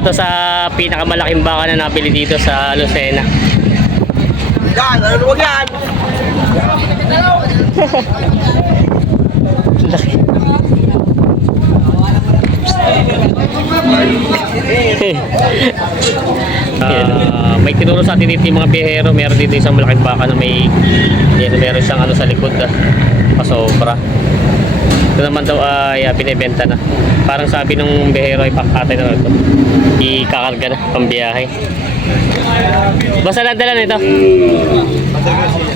Ito sa pinakamalaking baka na nabili dito sa Lucena. Yan, ano wag yan? Laki. May tinuro sa atin dito yung mga biyahero. Meron dito isang malaking baka na meron siyang ano sa likod, pasobra. Ito naman daw ay pinibenta na. Parang sabi nung biyahero ay pakatay na ito, ikakarga na pambiyahe. Basta lang dala nito.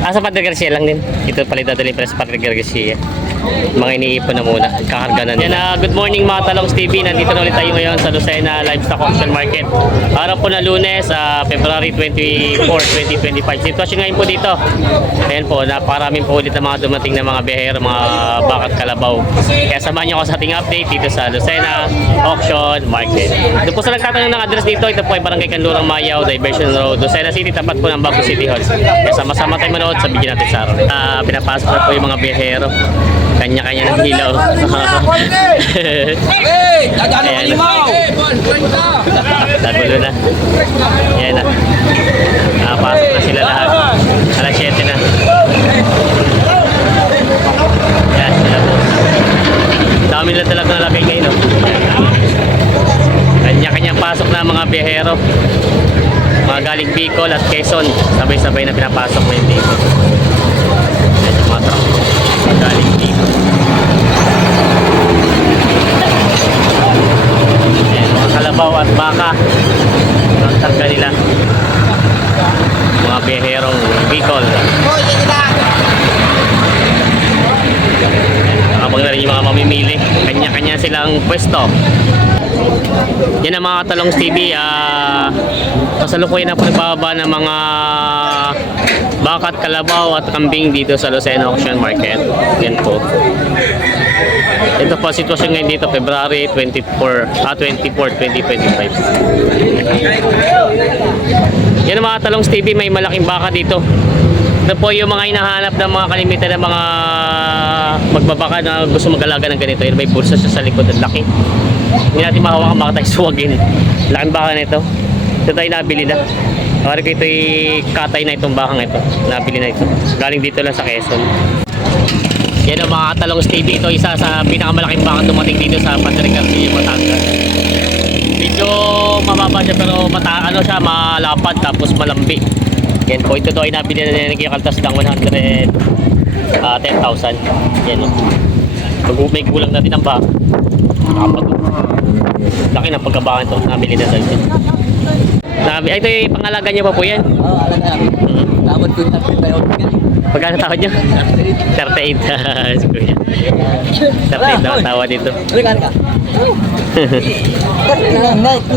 Sa Padre Garcia lang din. Ito pala dadalhin pala sa Padre Garcia. Mga iniipon na muna. Kakarga na nila. Good morning mga Talongs TV. Nandito na ulit tayo ngayon sa Lucena Livestock Auction Market. Araw po na Lunes, February 24, 2025. Sitwasyon ngayon po dito. Ayan po, napakaraming po ulit na mga dumating na mga biyahero, mga bakat kalabaw. Kaya samahan niyo ako sa ating update dito sa Lucena Auction Market. Doon po sa nagtatanong ng address dito, ito po ay Barangay Kanlurang Mayaw, Diversion Road, Lucena City, tapat po ng Bago City Hall. Kaya sama-sama tayo manood sa video natin sa araw. Pinapasok na po yung mga biyahero. Kanya-kanya ng hilaw. Ayan na. Nagulo na. Ayan na. Pasok na sila lahat. Alas 7 na. Ayan, sila po. Dami nila talaga nalagay ngayon. Kanya-kanya pasok na mga biyahero. Mga galing Bicol at Quezon. Sabay-sabay na pinapasok na yung dito. Ayan yung mga truck. Galing dito. Ayan, mga kalabaw at baka ang targa nila, mga biyaherong Bicol. Habang na rin yung mga mamimili, kanya-kanya silang pwesto. Yan ang mga Talongs TV. Kasalukuyan na po nagbababa ng mga bakat, kalabaw at kambing dito sa Lucena Auction Market. Yan po. Ito po sitwasyon ngayon dito, February 24, 2025. Yan ang mga Talongs TV, may malaking baka dito. Ito po yung mga hinahanap ng mga kalimitan ng mga magbabaka na gusto mag-alaga ng ganito. Yan, may bulsa siya sa likod at laki. Hindi natin mahawakan, baka tayo suwagin. Laking baka na ito. Ito tayo nabili na. Pari ko ito'y katay na itong bakang ito. Nabili na ito. Galing dito lang sa Quezon. Yan ang mga Talongs TV. Ito isa sa pinakamalaking baka dumating dito sa Padre Garcia, Batangas. Medyo mababa siya pero siya, malapad tapos malambi. Yan po, ito ay nabili na nagkikaltas lang 110,000. Yan o. May kulang natin ang baka. Laki ng pagkabakan ito. Nabili na dito. Ito yung pangalaga niyo pa po yan? Oo, alaga. Tawad ko yung 38. Pagkano tawad niyo? 38. Kuya. 38 na tawad dito. Balikan ka.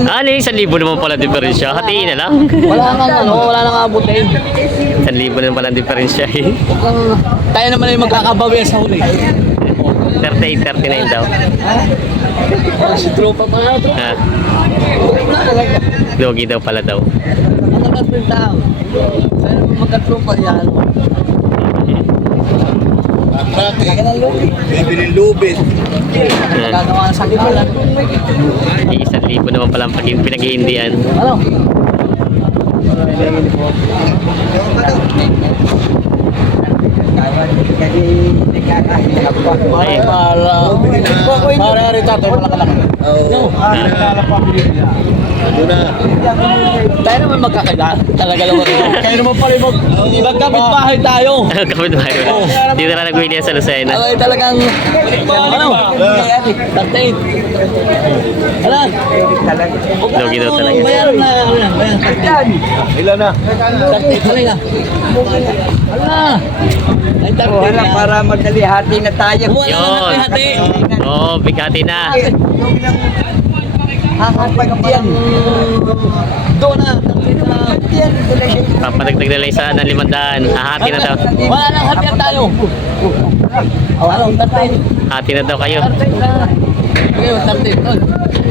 Ano yung 1,000 naman pala diferensya? Hatiin na lang. Wala nang abutin. 1,000 naman pala diferensya eh. Tayo naman yung magkakabawi sa huli. 38, 39 daw. Si tropa pa nga. Logi daw pala daw. Matagas pa yung tao. Saan magkatropa yan? Bibiling lubid. Magagawa sa limulan. 1,000 naman pala ang pinag-iindian. Ano? Ay, para rito ito yung malaki. Tayo naman magkakailan. Talaga naman. Kaya naman pala magkapit bahay tayo. kapit ba yun? Dito na nag-win sa Lucena. Ay talagang tartain. Ala. Logi daw talaga. Bayaran na. Ilan na? Tartain tuloy na. Ala. Ay tartain na. Para madali hati na tayo. Yun. Oo, bigati na. Yan. Doon na. Papadagdag na lang isa ng 500. Hahati na daw. Wala nang hati tayo. Ano, tartain. Hati na daw kayo. Ngayon, tartain.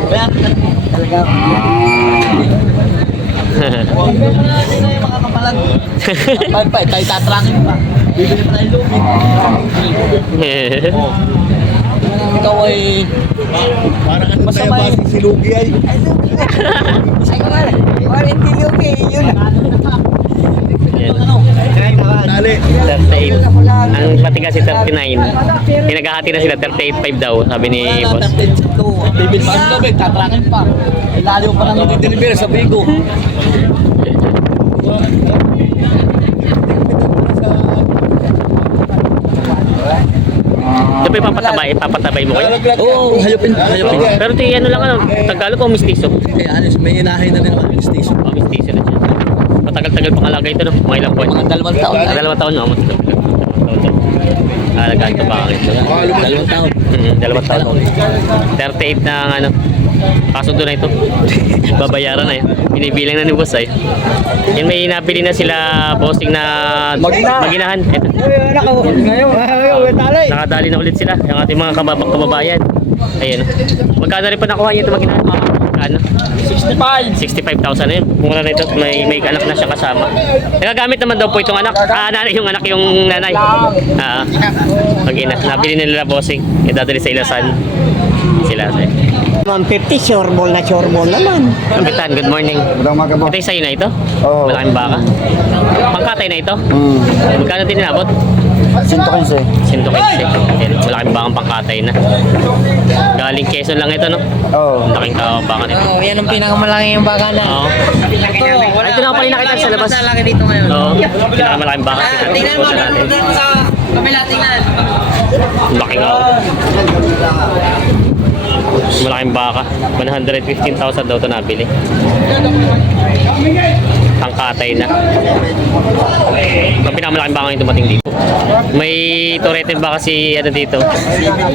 Bayan, tartain. Talaga. Mga kapalag. Pa, tayo tatrangin pa. Bibili pa tayo lubid. ikaw ay Parang ano tayo Masama ba si Lugi ay? Warranty lugi, yun. Yan. Dali. 38. Ang patigas si 39. Pinaghahati na sila 38.5 daw, sabi ni boss. David pa ang lubig, tatrakin pa. Lalo pa nang nag-deliver sa Bigo. Ito pa ipapatabay mo kayo. Oo, hayupin. Pero ti ano lang ano, Tagalog o mistiso? Kaya ano, may inahin na rin ako ng station. O mistiso na siya. Matagal-tagal pang alaga ito no, mga ilang buwan. Mga 2 taon. Dalawang taon no, matagal. Dalawang taon. Alagaan ito ba ito? 2 taon. 2 taon. 38 na ang ano. Kasundo na ito. Babayaran na eh. Binibilang na ni boss ay. Yan may nabili na sila bossing na maginahan. Ito. Nakadali na ulit sila. Yung ating mga kababayan. Ayun. Magkano rin pa nakuha niya ito maginahan? Magkano? 65,000 na yun. Mura na ito. May anak na siya kasama. Nagagamit naman daw po itong anak. Nanay yung anak yung nanay. Mag-ina. Nabili nila bossing. Idadali sa ilasan. Sila. 150, sureball naman. Kapitan, good morning. Magandang umaga po. Ito yung sa'yo na ito? Oo. Malaking baka. Pangkatay na ito? Magkano din inabot? 115. 115. Ayan, malaking bakang pangkatay na. Galing Quezon lang ito, no? Oo. Laking baka nito. Oh, yan ang pinakamalaki yung baka na. Oo. Ay, ito na ako pala nakita sa labas. Malaki dito ngayon. Oo. Pinakamalaking baka. Tingnan mo, doon mo sa kabila, tingnan. Laki nga. Malaking baka. 115,000 daw ito nabili. Pangkatay na. Ang pinakamalaking baka yung dumating dito. May turete baka si ano dito.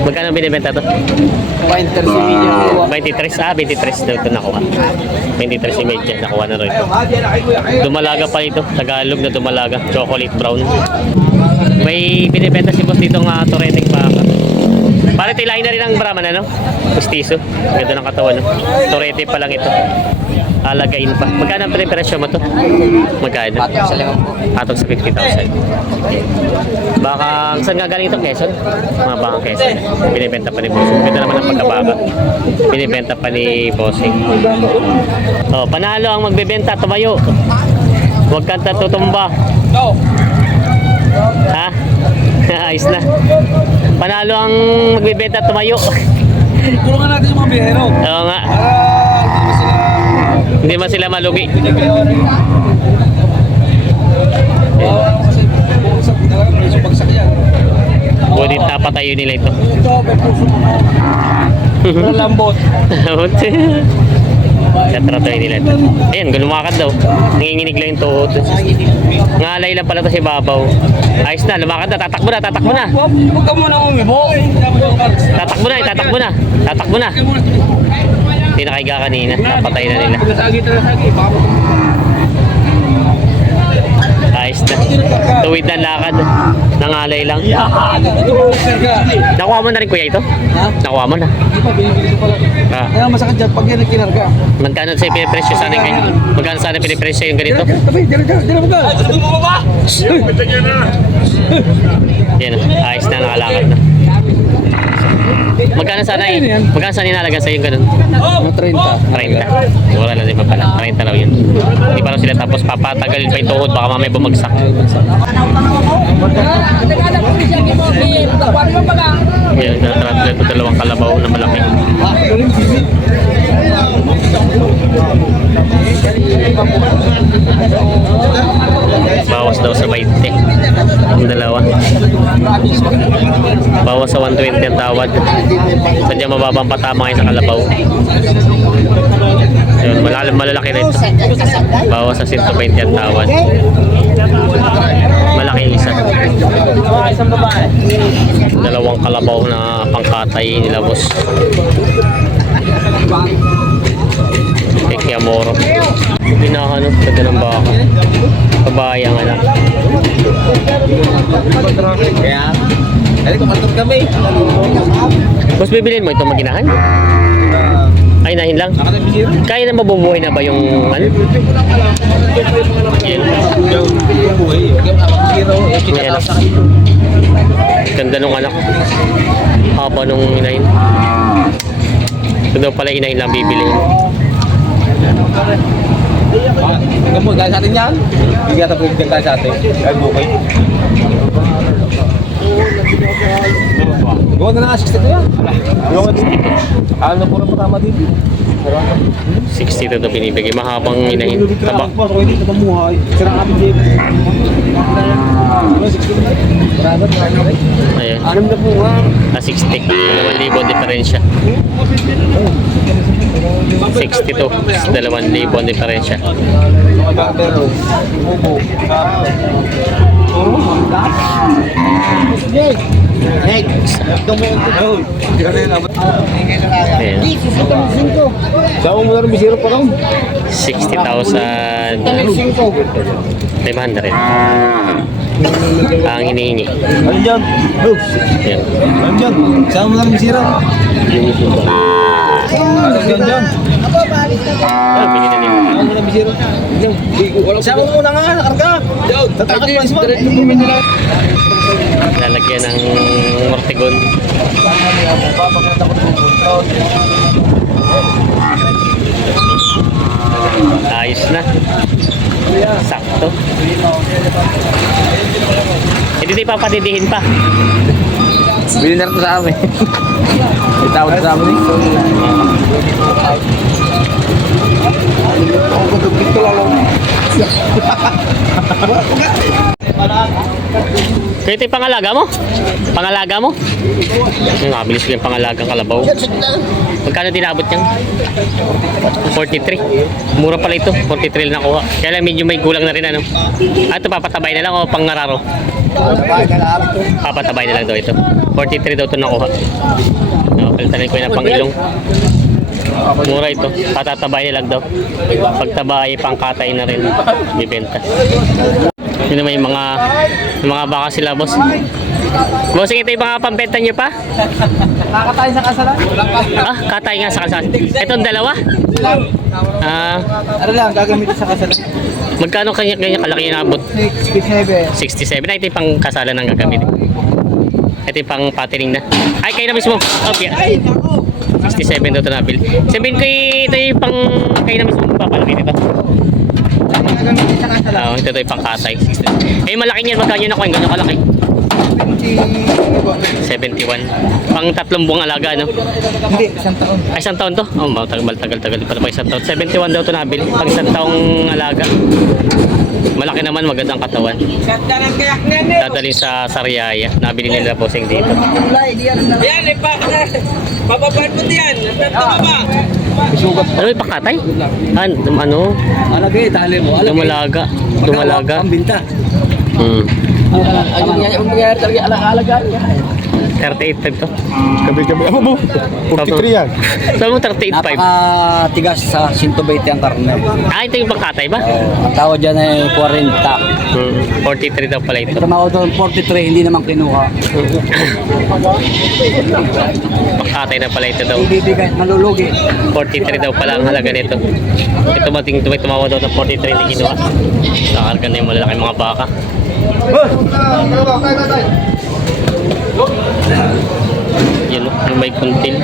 Magkano binibenta to? 23. 23 daw ito nakuha. 23 si Medja. Nakuha na rin ito. Dumalaga pa ito. Tagalog na dumalaga. Chocolate brown. May binibenta si boss dito nga turete baka. Pare tilahin na rin ang Brahman ano? Pustiso. Ganda ng katawan no? Turete pa lang ito. Alagain pa. Magkano ang presyo mo to? Magkano? Patong sa limang po. Patong sa 50,000. Baka, saan nga galing ito? Quezon? Mga baka Quezon. Binibenta pa ni Bossing. Ganda naman ang pagkabaka. Binibenta pa ni Bossing. Oh, panalo ang magbebenta. Tumayo. Huwag kang tutumba. Ha? Ayos na. Panalo ang magbebenta. Tumayo. Tulungan natin yung mga bihero. Oo nga. Hindi man sila malugi. Bulit napatayo nila ito. Lambot. Tatratoy nila ito. Ayan, lumakad daw. Nanginginig lang yung tuhod. Ngalay lang pala ito si Babaw. Ayos na, lumakad na. Tatakbo na, tatakbo na. Huwag ka muna umibo. Tatakbo na, tatakbo na. Tatakbo na. Hindi nakaiga kanina. Napatay na nila. Ayos na. Tuwid na lakad. Nangalay lang. Nakuha mo na rin kuya ito? Ha? Nakuha mo na. Kaya masakit dyan pag yan kinarga. Magkano sa pinipresyo sana yung ganyan? Magkano sana pinipresyo yung ganito? Tabi, dila mo ka. Yan, ayos na, nakalakad na. Magkano sana inalaga sa yung ganun? Mga 30. 30. Mura lang din pa pala. 30 raw yun. Hindi pa raw sila tapos papatagalin pa yung tuhod. Baka mamaya bumagsak. Yan, natranslate ito dalawang kalabaw na malaki. Bawas daw sa 20. Ang dalawa. Bawas sa 120 ang tawad. Sadya mababang patama ngayon sa kalabaw. Yun, malalaki na ito. Bawas sa 120 ang tawad. Malaki yung isa. Dalawang kalabaw na pangkatay nila boss. Kaya moro. Pinahanap sa ganang baka. Kabayang anak. Kaya, kumatok kami. Boss, bibilin mo itong maginahan? Ay, inahin lang. Kaya na mabubuhay na ba yung ano? Yan. Ayan. Ganda nung anak. Haba nung inahin. Ito daw pala inahin lang bibili. Tingnan mo, dahil sa atin yan. Bigyan na po yung dahil sa atin. Ay, bukay. Gawa na na, 60 to yan. Alam na po na patama dito. 60 to binibigay. Mahabang inahin. Taba. Hindi ka pamuhay. Sirang ating dito. Ayan. Alam na po nga. 60. 2,000 diferensya. 60 to. 2,000 diferensya. Pero, ubo. Ayan. Sama mo na rin bisiro pa lang. 60,500 ang hinihingi. Ano dyan? Ayan. Ano dyan? Sama mo na rin bisiro. Ano dyan? Ah, bigyan na nila. Sama mo na bisiro. Sama mo muna nga, nakarga. Tatakas mo, isma. Lalagyan ng mortigon. Ayos na. Sakto. Hindi tayo papatidihin pa. Bili na rin ito sa amin. May tawad sa amin eh. Kaya ito yung pangalaga mo? Pangalaga mo? Nakabilis ko yung pangalagang kalabaw. Magkano dinabot niyang? 43. Mura pala ito. 43 lang nakuha. Kaya lang medyo may gulang na rin ano. Ah, ito papatabay na lang o pangararo? Papatabay na lang daw ito. 43 daw ito nakuha. Palitan ko yun ng pangilong. Mura ito. Patatabay na lang daw. Pagtabay, pangkatay na rin. Bibenta. Yun naman yung mga baka sila, boss. Bossing, ito yung mga pampenta nyo pa? Nakakatayin sa kasalan? Ah, katay nga sa kasalan. Itong dalawa? Ah, Ano lang, gagamitin sa kasalan? magkano kanya kalaki yung abot? 67. 67 na. Ito yung pang kasalan ng gagamitin. Ito yung pang patering na. Ay, kayo na mismo. Okay. Ay, naku! 67 daw ito nabil. Sabihin ko ito yung pang kayo na mismo papalaki nito. Gagamitin sa kasalan. Ito yung pang katay. Eh, malaki niyan. Magkano na ko yung gano'ng kalaki? 71. Pang 3 buwang alaga, no? Hindi, isang taon. Ay, isang taon to? Oh, tagal pa na pa isang taon. 71 daw ito nabili. Pag isang taong alaga. Malaki naman, magandang katawan. Ganda ng kayak na yan. Dadalhin sa Sariaya. Nabili nila posing dito. Yan, bababaan mo diyan. Tama ba? Ano yung pakatay? Ano? Alagay, tali mo. Dumalaga. Pambinta. Hmm. Ayun nga, yung mga alaga. 38.5 to. Gabi-gabi. Ano mo? 43 yan. Sabi mo 38.5. Napakatigas sa 120 ang karne. Ah, ito yung pakatay ba? Ang tawad dyan ay 40. 43 daw pala ito. Tumawad doon 43, hindi naman kinuha. Pakatay na pala ito daw. Ibibigay, malulugi. 43 daw pala ang halaga nito. Ito may tumawad daw ng 43 hindi kinuha. Nakakarga na yung malalaking mga baka. Yun o, yung may kuntil.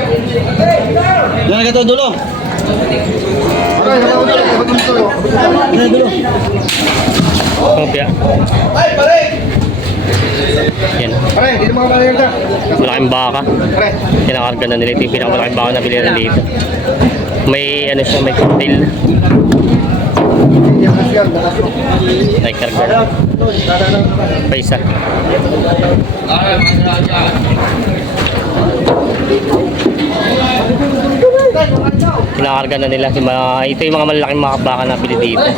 Yan ka ito, dulong. Kopya. Yan. Malaking baka. Kinakarga na nila. Ito yung pinakamalaking baka na bilihan dito. May ano siya, may kuntil. Ay, karga. Pa isa. Pinakarga na nila. Ito yung mga malalaking mga baka na bili dito.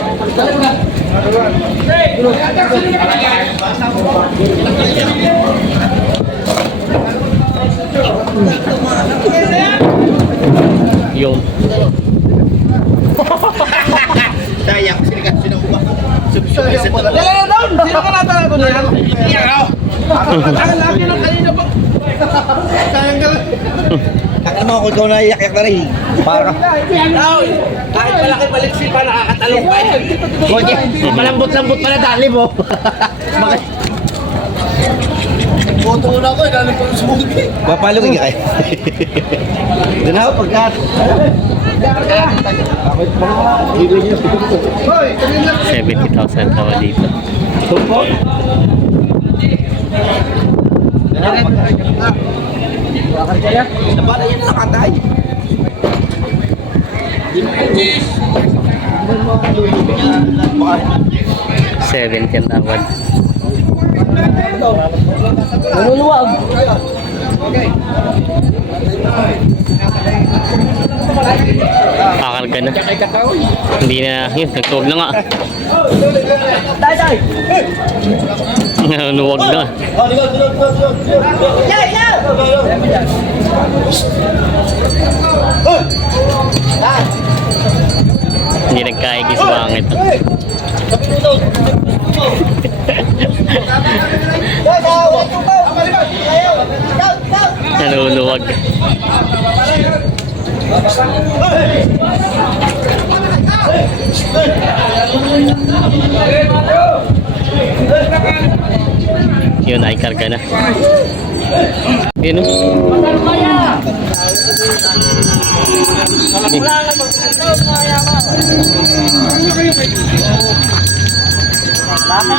Yung Takal mo ako ikaw na iyak-iyak na rin. Para Kahit malaki baliksi pa, nakakatalong pa yan. Oye, malambot-lambot pala dali mo. Bakit? Boto mo na ako, dali ko yung sumugi. Papalugin ka kayo. Doon ako pagkat. 70,000 tawa dito. Supo. Nabala yan na katay. $70 ang tawad. Naluluwag. Kakarga na. Hindi na, yun, nagtuwag na nga. Tay! Naluwag na. Hindi nagkaigis bangit. Naluluwag. Yun ay karga na. Yun o. Paano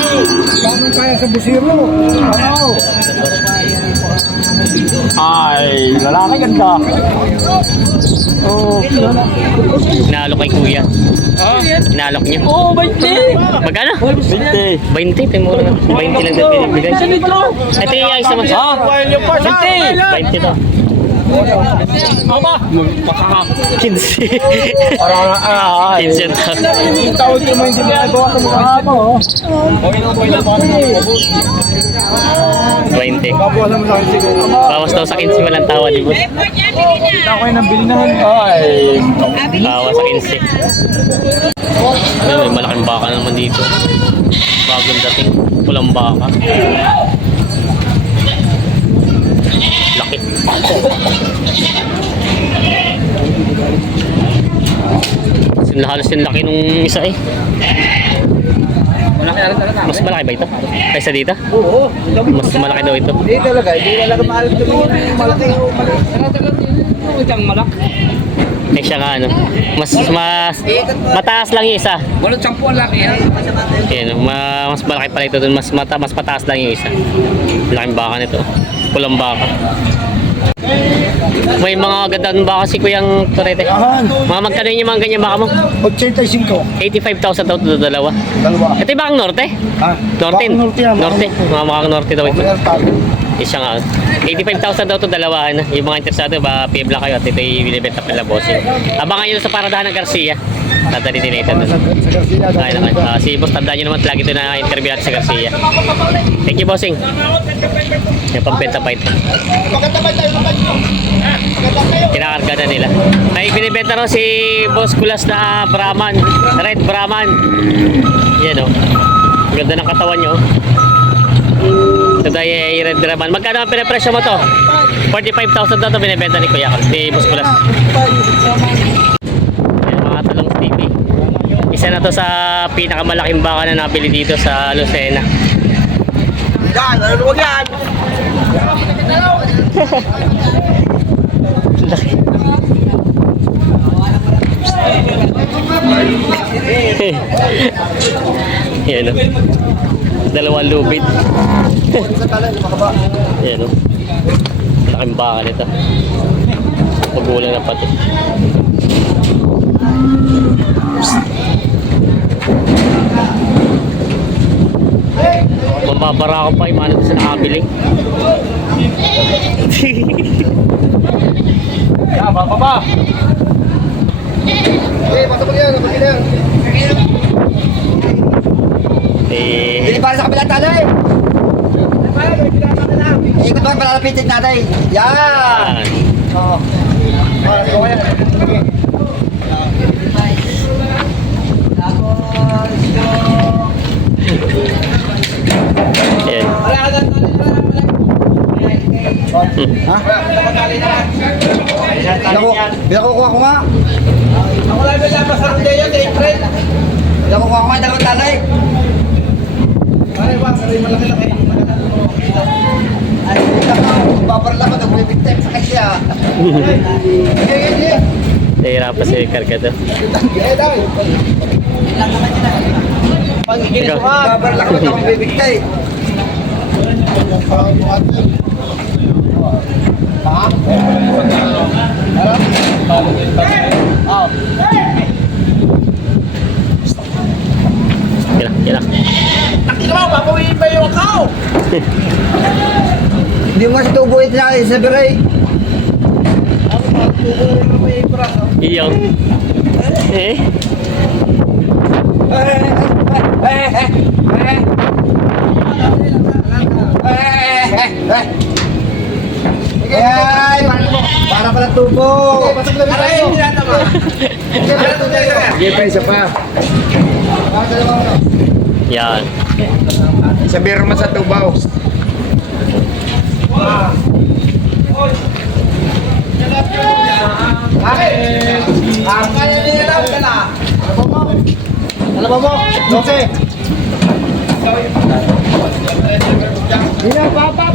kaya sa busiro? Ano? Ay, lalaki ganda. Oh, Inaalok kay kuya. Inaalok niya. Oo, 20. Magkano? 20. 20. Timura na. 20 lang daw binibigay. Ito yung ayos naman siya. 20 to. Aba, 15. Parang, 15 to. Tawag ko mo hindi na gawa sa mukha mo. 20. Babawasan mo sa akin siguro. Bawas daw sa 15 walang tawa, di ba? Kita ko yung nabili na. ay. Bawas sa 15. Ayun, may malaking baka naman dito. Bagong dating. Pulang baka. Laki. Halos yung laki nung isa eh. Mas malaki ba ito? Kaysa dito? Oo. Mas malaki daw ito. Hindi talaga, hindi talaga mahal ito. Malaki o mali. Eh siya nga ano. Mas mataas lang yung isa. walang 10 ang laki yan. Ayan, mas malaki pala ito dun. Mas mataas lang yung isa. Laking baka nito. Pulang baka. May mga gandang baka si Kuyang Torete. Mga magkano yung mga ganyan baka mo? 85. 85,000 daw ito dalawa. Dalawa. Ito yung bakang norte? Ha? Norte? Bakang norte yan, Norte. bakang Mga makang norte daw ito. Norte. Isa nga. 85,000 daw ito dalawahan. Yung mga interesado ba, PM lang kayo at ito yung binibenta pala bossing. Abangan nyo sa paradahan ng Garcia. Tatali din ito. Sa Garcia. Ay, naman. Si boss, tandaan nyo naman lagi ito na interview natin sa Garcia. Thank you, bossing. Yung pagbenta pa ito. Kinakarga na nila. May binibenta rin si Boss Kulas na Brahman. Red Brahman. Yan o. Ganda ng katawan nyo. Ito tayo ay Red Brahman. Magkano ang pinapresyo mo to? 45,000 daw ito binibenta ni Kuya si Boss Kulas. Yan, mga talong TV. Isa na to sa pinakamalaking baka na nabili dito sa Lucena. Yan, ano wag yan? Laki. Yan o. Dalawang lubid. Yan o. Laking baka nito. Magulang na pati. Mababara ako pa yung mga sa nakabili. Baba. Hindi para sa kabila tanay. Ikot ba palalapitin natin? Yan. Oo. Yan. Pinakukuha ko nga. Ako lang nila pa sa rodeo, April. Pinakukuha ko nga yung dalawang talay. Pare, wag, pare, malaki-laki. Ay, babar lang ako. Bibigtay sa kasya. Hindi. Nahihirapan si Kargado. Eh, dahil. Ikaw. Babar lang ako. Bibigtay. Kila. Takina mo, papawiin pa yung kao. Hindi mo sa tubo ito na sa biray. Iyo. Eh? Ay, para pala tubo. Aray, hindi na naman. Sige pa, isa pa. Yan. Sabi mo sa tubaw. Ang kanya nila lang ka na. Alam mo? Dose. Hina, papa.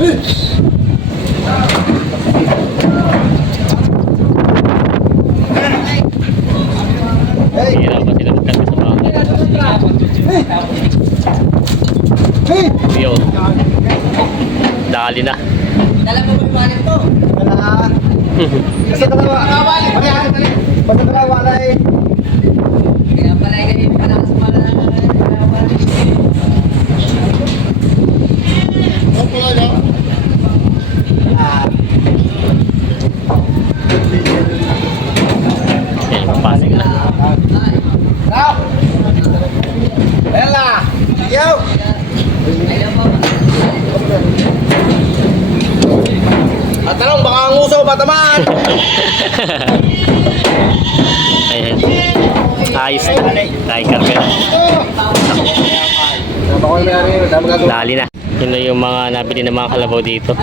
Nahihirapan sila magkami sa bahay. Hey! Iyo. Dali na. Wala. Basta dalawa. Basta dalawa na eh. Okay, papasok na. Bella. Yo! At tanong, baka ang uso matamaan. Ayan. Ayos na. Kay Kargado. Dali na. Yun na yung mga nabili ng mga kalabaw dito.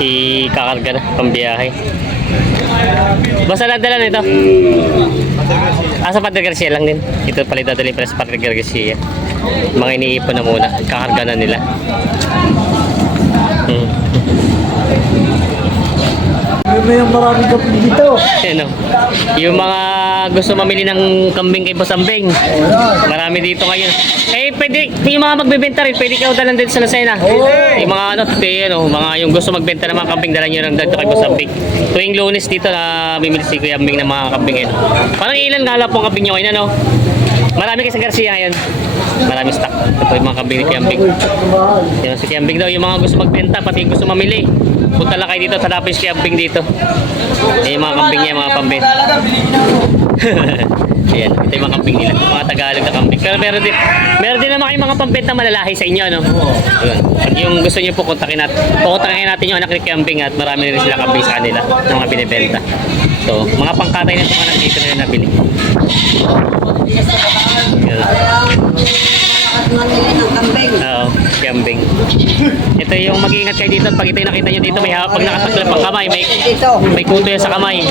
Ikakarga na, pambiyahe. Basta nadala nito. Sa Padre Garcia lang din. Ito pala dadalhin pala sa Padre Garcia. Mga iniipon na muna. Kakarga na nila. May maraming kapit dito. Ano? Yung mga gusto mamili ng kambing kay Boss Ambing. Marami dito ngayon. Eh, pwede, yung mga magbebenta rin, pwede kayo dalan din sa Lucena. Yung mga mga yung gusto magbenta ng mga kambing, dalan nyo lang dito kay Boss Ambing. Tuwing Lunes dito na bimili si Kuya Ambing ng mga kambing ngayon. Parang ilan nga lang pong kambing nyo ngayon, ano? Marami kasi sa Garcia ngayon. Marami stock. Ito po yung mga kambing ni Kuya Ambing. Yung si Kuya Ambing daw, yung mga gusto magbenta, pati gusto mamili. Punta lang kayo dito, hanapin si Kuya Ambing dito. Yung mga kambing niya, mga pambin. Ayan, ito yung mga kambing nila, mga Tagalog na kambing. Pero meron din naman kayong mga pambenta malalahi sa inyo, no? Ayun. Pag yung gusto niyo po, pupuntakin natin yung anak ni Kuya Ambing at marami rin sila kambing sa kanila na mga binibenta. So, mga pangkatay na itong anak dito na yung nabili. Ayun. Oo, kambing. Ito yung mag-iingat kayo dito. Pag ito yung nakita nyo dito, pag nakasaklap ang kamay, may kuto yan sa kamay.